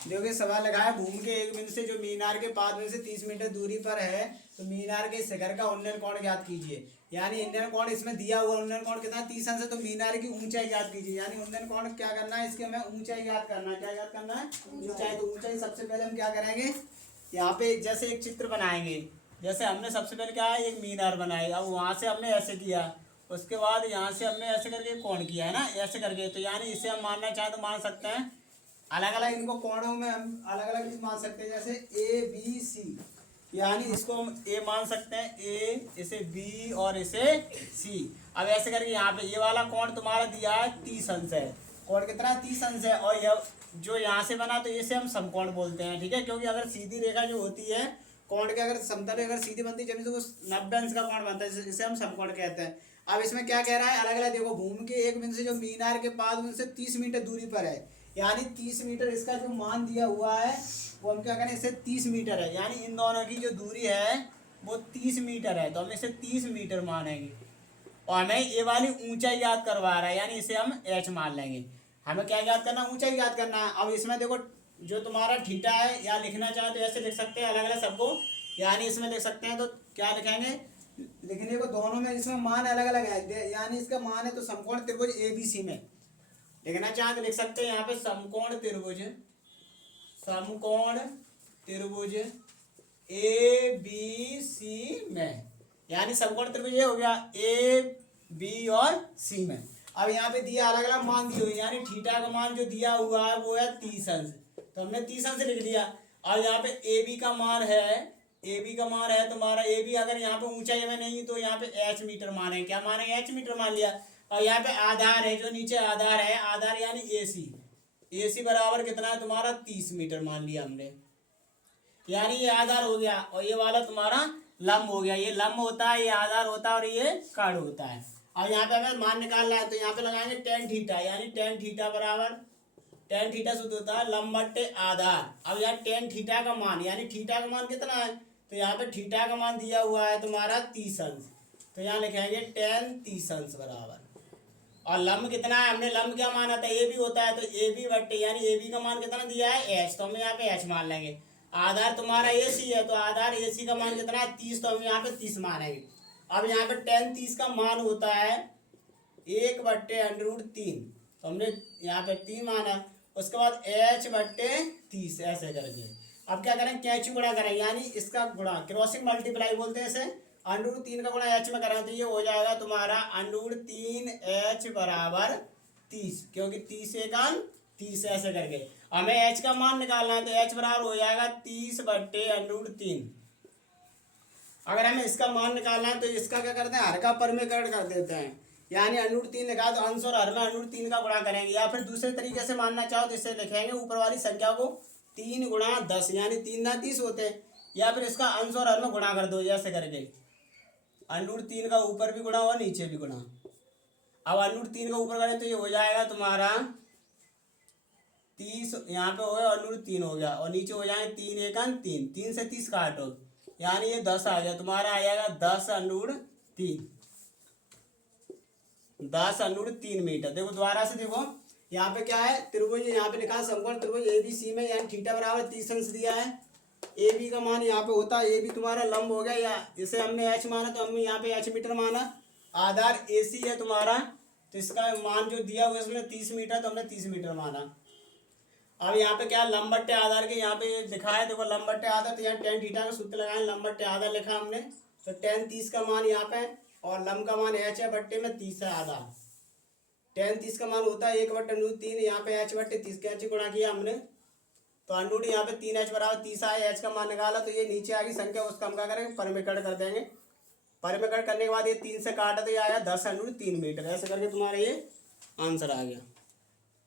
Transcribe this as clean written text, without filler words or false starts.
देखो सवाल लगा है, भूमि के एक बिंदु से जो मीनार के पास में से 30 मीटर दूरी पर है, तो मीनार के शिखर का उन्नयन कोण ज्ञात कीजिए। यानी उन्नयन कोण इसमें दिया हुआ उन्नयन कोण कितना 30 अंश है, तो मीनार की ऊंचाई ज्ञात कीजिए। यानी उन्नयन कोण क्या करना है, इसके हमें ऊंचाई ज्ञात करना है। क्या ज्ञात करना है? ऊंचाई। तो ऊंचाई सबसे पहले हम क्या करेंगे, यहाँ पे जैसे एक चित्र बनाएंगे। जैसे हमने सबसे पहले क्या है, एक मीनार बनाई, अब वहां से हमने ऐसे किया, उसके बाद यहाँ से हमने ऐसे करके कोण किया है ना, ऐसे करके। तो यानी इसे हम मानना चाहें तो मान सकते हैं, अलग अलग इनको कोणों में हम अलग अलग चीज मान सकते हैं। जैसे ए बी सी, यानी इसको हम ए मान सकते हैं, ए, इसे बी और इसे सी। अब ऐसे करके यहाँ पे ये वाला कोण तुम्हारा दिया है 30 अंश है। कोण कितना 30 अंश है, और यह जो यहाँ से बना तो इसे हम समकोण बोलते हैं। ठीक है, क्योंकि अगर सीधी रेखा जो होती है कोण के, अगर समतल अगर सीधी बनती है जमीन, तो वो 90 अंश का कोण बनता है, इसे हम समकोण कहते हैं। अब इसमें क्या कह रहा है, अलग अलग देखो, भूमि के एक बिंदु से जो मीनार के पास उनसे 30 मीटर दूरी पर है, यानी 30 मीटर इसका जो मान दिया हुआ है वो हम क्या करें, इसे 30 मीटर है। यानी इन दोनों की जो दूरी है वो 30 मीटर है, तो हम इसे 30 मीटर मानेंगे। और हमें ये वाली ऊंचाई याद करवा रहा है, यानी इसे हम एच मान लेंगे। हमें क्या याद करना, ऊंचाई याद करना है। अब इसमें देखो जो तुम्हारा थीटा है, या लिखना चाहे तो ऐसे लिख सकते हैं अलग अलग सबको, यानी इसमें लिख सकते हैं। तो क्या लिखेंगे, लिखने को दोनों में इसमें मान अलग अलग है, यानी इसका मान है तो समकोण त्रिभुज एबीसी में लिखना चाहे तो लिख सकते हैं। यहाँ पे समकोण त्रिभुज ए बी सी में, यानी समकोण त्रिभुज ये हो गया ए बी और सी में। अब यहाँ पे दिया अलग अलग मान दिए हुए, यानी थीटा का मान जो दिया हुआ है वो है 30 अंश, तो हमने 30 अंश लिख दिया। और यहाँ पे ए बी का मान है तुम्हारा, ए बी अगर यहाँ पे ऊंचाई में नहीं तो यहाँ पे एच मीटर माने, क्या माने, एच मीटर मान लिया। और यहाँ पे आधार है, जो नीचे आधार है, आधार यानी ए सी बराबर कितना है तुम्हारा 30 मीटर मान लिया हमने। यानी ये आधार हो गया और ये वाला तुम्हारा लंब हो गया। ये लंब होता है, ये आधार होता है और ये काट होता है। अब यहाँ पे हमें मान निकालना है, तो यहाँ पे लगाएंगे टेन थीटा, यानी टेन थीटा बराबर, टेन थीटा शुद्ध होता है लंब बट्टे आधार। अब यहाँ टेन थीटा का मान, यानी थीटा का मान कितना है, तो यहाँ पे थीटा का मान दिया हुआ है तुम्हारा 30 अंश, तो यहाँ लिखेंगे टेन 30 अंश बराबर। और लंब कितना है, हमने लंब क्या माना था, ए बी होता है, तो ए बी बट्टे, यानी ए बी का मान कितना दिया है एच, तो हम यहाँ पे एच मान लेंगे। आधार तुम्हारा ए सी है, तो आधार ए सी का मान कितना है 30, तो हम यहाँ पे 30 मानेंगे। अब यहाँ पे टेन 30 का मान होता है 1/√3, तो हमने यहाँ पे 3 माना। उसके बाद एच बट्टे 30 ऐसे करके। अब क्या करें, कैंची गुणा करें, यानी इसका गुणा, क्रॉसिंग मल्टीप्लाई बोलते हैं इसे। √3 का गुणा एच में करें तो ये हो जाएगा तुम्हारा √3h बराबर 30, क्योंकि 30 एकान 30 ऐसे करके। हमें एच का मान निकालना है, तो एच बराबर हो जाएगा 30/√3। अगर हमें इसका मान निकालना है तो इसका क्या करते हैं, हर का परमीकरण कर देते हैं, यानी √3 लिखा तो अंश और हर में √3 का गुणा करेंगे। या फिर दूसरे तरीके से मानना चाहो तो इसे लिखेंगे ऊपर वाली संख्या को 3 × 10, यानी 3 × 30 होते हैं। या फिर इसका अंश और हर में गुणा कर दो, ऐसे करके √3 का ऊपर भी गुणा और नीचे भी गुणा। अब √3 का ऊपर करें तो ये हो जाएगा तुम्हारा 30, यहाँ पे हो गया √3 हो गया, और नीचे हो जाएंगे 3 एकान 3, 3 से 30 काटो, यानी ये 10 आ गया तुम्हारा, आ जाएगा 10√3 मीटर। देखो दोबारा से देखो, यहाँ पे क्या है, त्रिभुज यहाँ पे लिखा है समकोण त्रिभुज ए बी सी में, यानी थीटा बराबर 30 अंश दिया है। ए बी का मान यहाँ पे होता है, ए बी तुम्हारा लंब हो गया, या इसे हमने एच माना तो हमने यहाँ पे एच मीटर माना। आधार ए सी है तुम्हारा, तो इसका मान जो दिया हुआ है इसमें 30 मीटर, तो हमने 30 मीटर माना। अब यहाँ पे क्या, लंब बट्टे आधार के यहाँ पे लिखा है, देखो लंब बट्टे आधार, तो यहाँ टेन थीटा का सूत्र लगाए, लंब बट्टे आधार लिखा हमने, तो टेन 30 का मान यहाँ पे, और लंब का मान एच है, बट्टे में 30 है आधार। टेन 30 का मान होता है 1/√3, यहाँ पे एच बट्टे 30 कैंची गुणा किया हमने, तो अंडूट यहाँ पे 3h बराबर 30 आया, एच का मान निकाला, तो ये नीचे आ गई संख्या, उसका हम क्या करेंगे, परिमेकरण कर देंगे। परिमेकरण करने के बाद ये 3 से काटा तो ये आया 10√3 मीटर, ऐसे करके तुम्हारा ये आंसर आ गया।